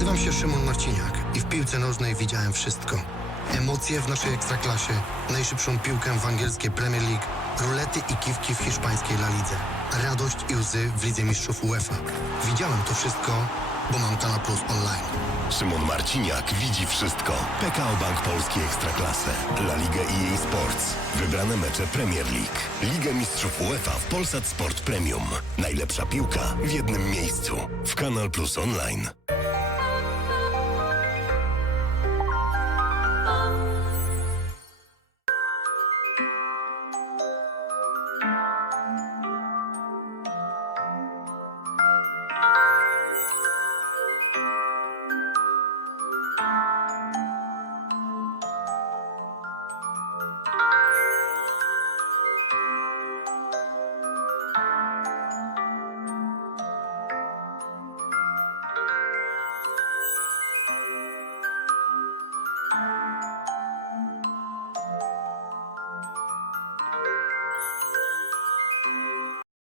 Nazywam się Szymon Marciniak i w piłce nożnej widziałem wszystko. Emocje w naszej ekstraklasie, najszybszą piłkę w angielskiej Premier League, rulety i kiwki w hiszpańskiej La Lidze, radość i łzy w Lidze Mistrzów UEFA. Widziałem to wszystko, bo mam Kanal Plus Online. Szymon Marciniak widzi wszystko. PKO Bank Polski Ekstraklasę. La Liga i jej Sports. Wybrane mecze Premier League. Liga Mistrzów UEFA w Polsat Sport Premium. Najlepsza piłka w jednym miejscu. W Kanal Plus Online.